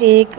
1